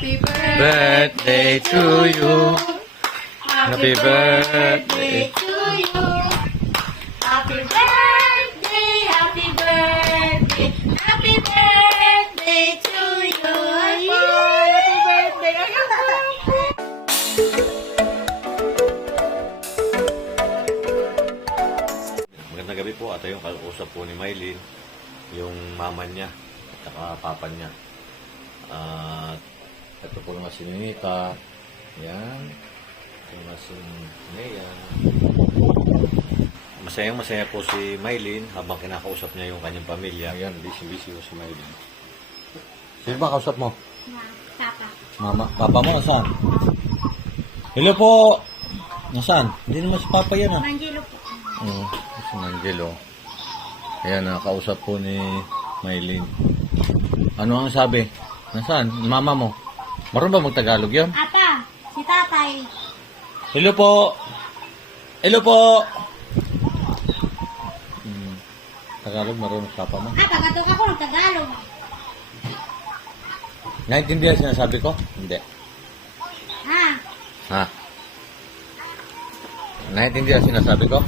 Happy birthday to you. Happy birthday. to you. Happy birthday, happy birthday, happy birthday to you. Happy birthday. Magandang gabi po. At yung kausap po ni Mylene, yung mama niya at saka papa niya. At ito po naman si Ninita. Yan. Ito naman si Nea. Masayang masaya po si Mylene habang kinakausap niya yung kanyang pamilya. Yan, busy-busy po si Mylene. Sino ba kausap mo? Papa. Mama, papa mo, saan? Hello po! Nasaan? Hindi naman si papa yan ah. Angelo po. Oo, si Angelo. Ayan, nakausap po ni Maylin. Ano ang sabi? Nasaan? Mama mo. Marunong ba magtagalog yun? Apa, si tatay. Hello po! Hello po! Hmm. Tagalog, marunong papa mo. Ah, tagatog ako ng Tagalog. Naintindihan sinasabi ko? Hindi. Ha? Ha? Naintindihan sinasabi ko?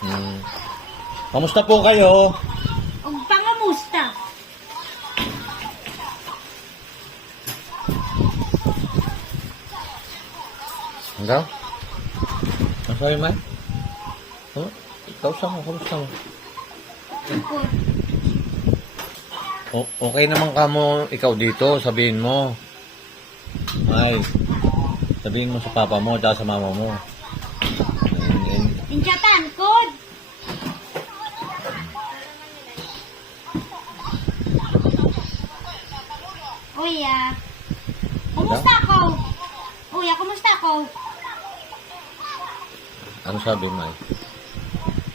Hmm. Kamusta po kayo? Ano? Ang sabi man? Oh, ikaw sa mo, kamusta mo? O, okay naman ka mo, ikaw dito, sabihin mo. Ay, sabihin mo sa papa mo, at sa mama mo. Ayun, ayun. Injatan, kod. Kuya. Kumusta ako? Kuya, kumusta ako? Ano sabi mo? ay?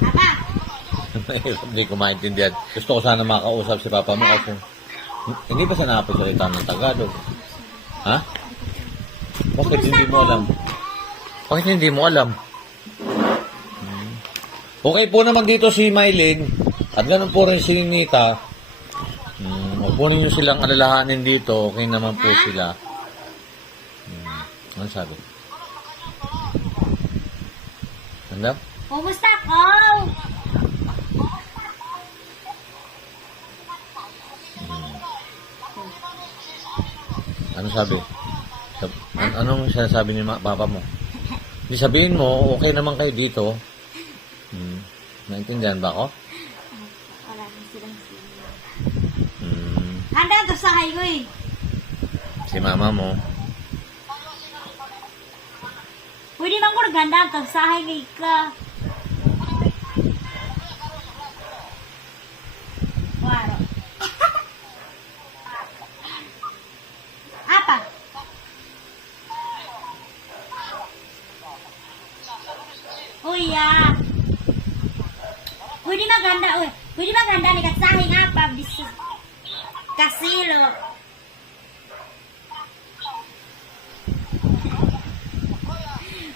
Papa, Hindi ko maintindihan. Gusto ko sana makausap si papa mo kasi hindi ba siya nakapagsalita ng Tagalog? Ha? Bakit hindi mo alam? Bakit hindi mo alam? Hmm. Okay po naman dito si Mylene at ganun po rin si Nita. Hmm, huwag po ninyo silang alalahanin dito. Okay naman po sila. Hmm. Ano sabi? Ano? kumusta ako? Ano sabi? Sab- an- anong sinasabi ni papa mo? Di sabihin mo, okay naman kayo dito. Hmm. Naintindihan ba ako? Wala na silang sila. Hmm. Handa to sa highway. Si mama mo. Pwede man ko naghanda to sa highway ka. Waro. Apa? Maganda, uy. Pwede maganda ni katsahing apa bis kasilo.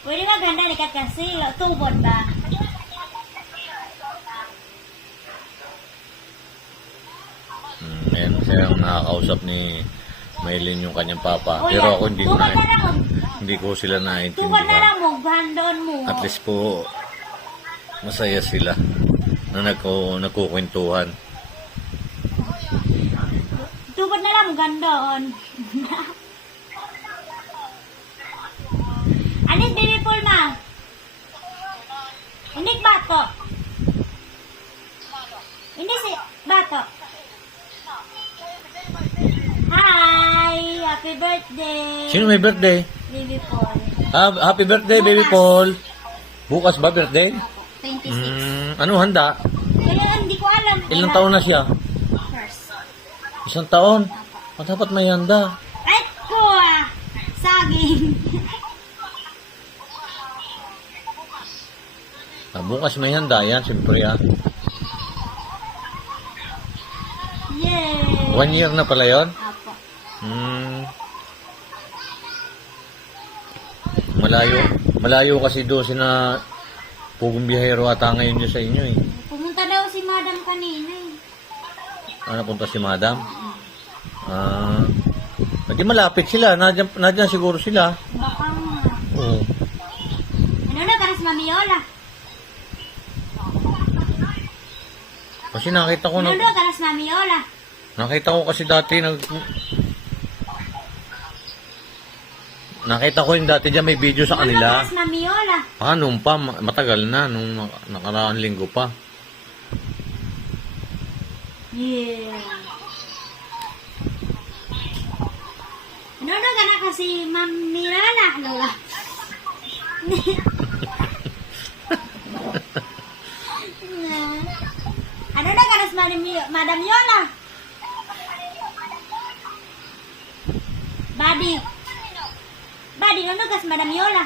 Pwede maganda ni kat kasilo. Tubod ba? Hmm. Ayan, siya ang nakakausap ni Maylin yung kanyang papa. Uya, Pero ako hindi ko tubod na, na lang mo. hindi ko sila Tubod na naintindihan. lang mo. Bandon mo. At least po, masaya sila na nagko, nagkukwentuhan. Tubod na lang mo. Gandon. Anis, baby pool ma. Hindi bato. Hindi si bato. Hi! Happy birthday! Sino may birthday? Baby Paul. Ah, happy birthday, baby Bukas. Paul. Bukas ba birthday? 26. Hmm, ano handa? Kaya hindi ko alam. Ilang taon na siya? First. Isang taon. Ah, dapat may handa. Ay, ko ah. Saging. Bukas may handa. Yan, siyempre ah. Yay! One year na pala yon. Apo. Hmm. Malayo. Malayo kasi doon sina Pugong biyahero ata ngayon yun sa inyo eh. Pumunta daw si madam kanina eh. Ano punta si madam? Ah, Hindi malapit sila. Nadyan, nadyan siguro sila. Baka nga. Oo. Ano na, karas mamiola. Kasi nakita ko na, na, karas mamiola. nakita ko kasi dati nag Nakita ko yung dati dyan may video sa Ano na, kanila. karas mamiola. Ah, nung pa, ma- matagal na, nung nak- nakaraang linggo pa. Yeah. Na, ka na kasi mamiola. Lola. ano na, karas Madam- Yola. Buddy. Buddy, ano kas Madam Yola?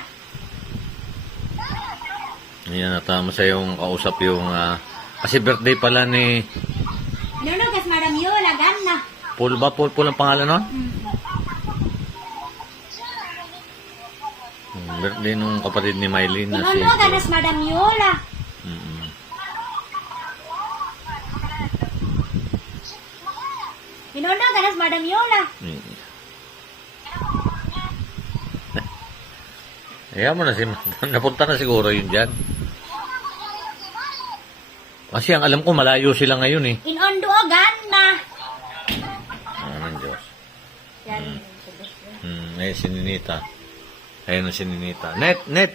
Ayan, natama sa yung kausap yung, ah, kasi birthday pala ni Ano kas Madam Yola, gana. Paul ba? Paul, Paul ang pangalan nun? Hmm, birthday nung kapatid ni Mylene na si... Ano ganas Madam Yola? Pinondo ganas Madam Yola. Mm. Kaya mo na si napunta na siguro yun dyan. Kasi ang alam ko malayo sila ngayon eh. Inondo o gana. Ah, ng Diyos. Yan. Hmm, ayun si Ninita. Ayun na si Ninita. Net, net!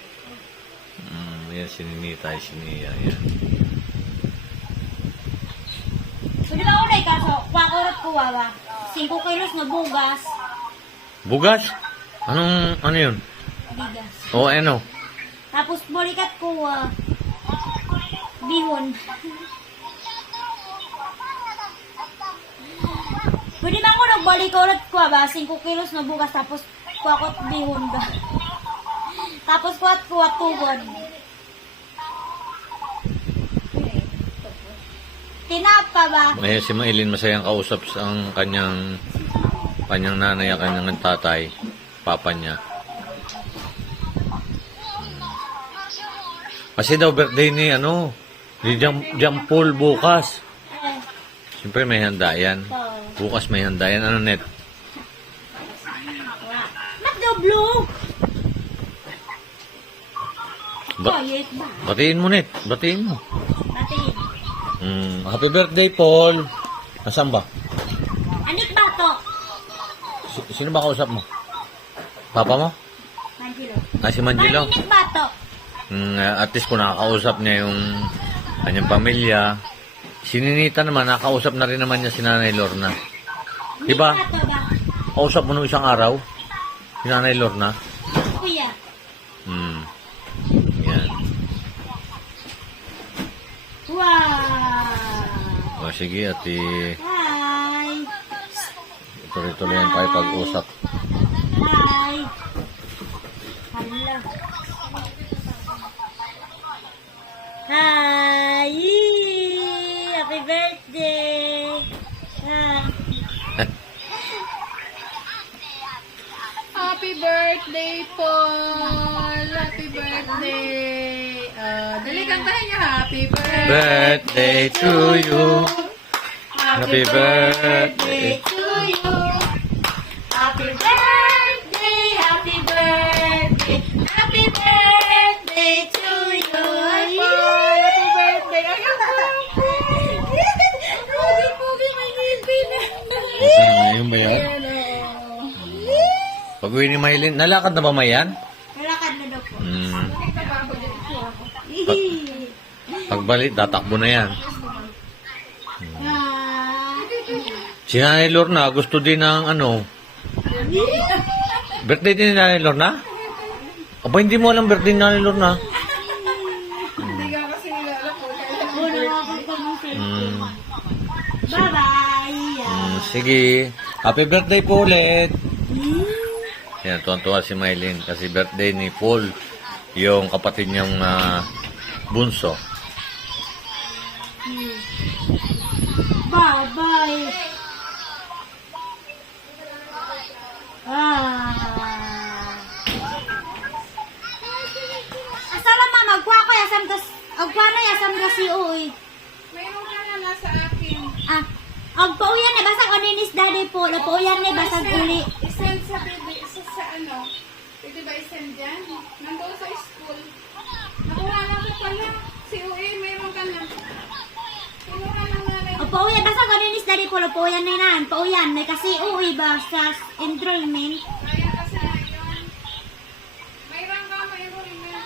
Hmm, yan si Ninita, ay si Nia, yan. Pwede ba unay ka so, kwakurot ko wawa. 5 kilos na bugas. Bugas? Anong, ano yun? Bigas. O ano? Tapos balikat ko ah, bihon. Pwede ba ko nagbalikulot ko ba? 5 kilos na bugas tapos kwakot bihon ba? tapos kwat kwat tubod. Tinapa ba? Ngayon si Maylin masayang kausap sa ang kanyang kanyang nanay at kanyang tatay, papa niya. Hmm. Kasi daw birthday ni ano, ni Jam, Jampol bukas. Eh, Siyempre may handa yan. Paul. Bukas may handa yan. Ano net? Ba't daw blue? Ba? batiin mo net. Batiin mo. Hmm. Happy birthday, Paul. Nasaan ba? Anik ba to? Si- sino ba kausap mo? Papa mo? Manjilo. Ah, si Manjilo? Anik ba to? Mm, at least kung nakakausap niya yung kanyang pamilya. Si Ninita naman, nakakausap na rin naman niya si Nanay Lorna. Diba? Anik ba to ba? Kausap mo nung isang araw, si Nanay Lorna. Kuya. Hmm. Yan. Wow! O sige, at i- tuloy-tuloy yan tayo pag-usap. Hi! Hala. Hi! Birthday, Paul! Happy birthday! Uh, dali kantahin niyo, happy birthday! Birthday to you. Happy birthday. to you. Happy birthday, happy birthday, happy birthday to you. Pag uwi ni Maylin, nalakad na ba Mayan? Nalakad na daw po. Hmm. Hihi. Pagbalik, tatakbo na yan. Si Nanay Lorna, gusto din ng ano, birthday din ni Nanay Lorna? Aba, hindi mo alam birthday ni Nanay Lorna. Akong kamusin. Hmm. Bye-bye. Hmm, sige. Happy birthday po ulit. Hmm. Yan, tuwan-tuwa si Maylin kasi birthday ni Paul, yung kapatid niyang ah, bunso. Bye-bye. Ah. Asala ma magkuha ko yasam tas agkuha na yasam kasi uy. Mayroon ka na nasa akin. Ah, Ang pauyan na basag aninis daddy po. Na pauyan na basag uli. Isend sa sa, sa ano. Pwede ba isend dyan? Nandoon sa school. Nakuha lang ko pala. Si Uwe, mayroon ka na. Kinuha lang namin. Ang pauyan basag aninis daddy po. Na pauyan na nan. Pauyan na kasi uwi ba sa enrollment. Kaya kasi na yun. Mayroon ka, mayroon na.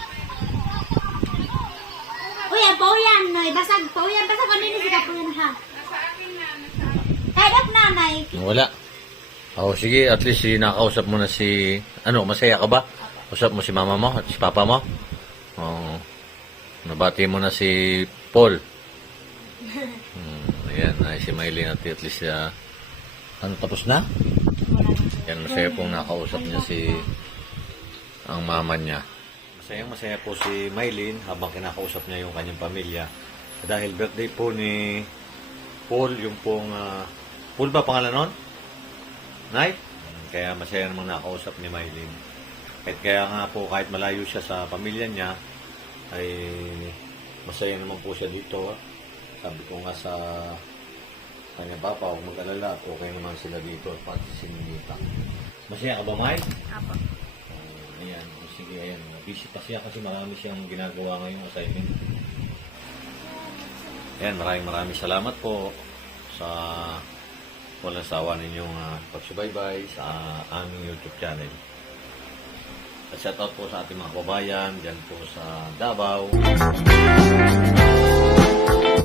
Uy, ang pauyan na. Basag pauyan ka pauyan ha. Nasa akin na, nasa akin. Up nanay. Wala. Oh, sige, at least si nakausap mo na si... Ano, masaya ka ba? Usap mo si mama mo at si papa mo? Oo. Nabati mo na si Paul. Hmm, ayan, ay si Maylin at at least ah, ano, tapos na? Yan, masaya pong nakausap niya si ang mama niya. Masayang masaya po si Maylin habang kinakausap niya yung kanyang pamilya. Dahil birthday po ni Paul, yung pong... ah, Paul ba pangalan nun? Night? Kaya masaya namang nakausap ni Maylin. Kahit kaya nga po, kahit malayo siya sa pamilya niya, ay masaya naman po siya dito. Sabi ko nga sa kanya papa, huwag mag-alala, okay naman sila dito, pati si Ninita. Masaya ka ba, Mike? Apo. Uh, ayan, sige, ayan. Busy pa siya kasi marami siyang ginagawa ngayong assignment. Ayan, maraming maraming salamat po sa walang sawa ninyong uh, pagsubaybay sa aming YouTube channel. At shoutout po sa ating mga kababayan dyan po sa Davao.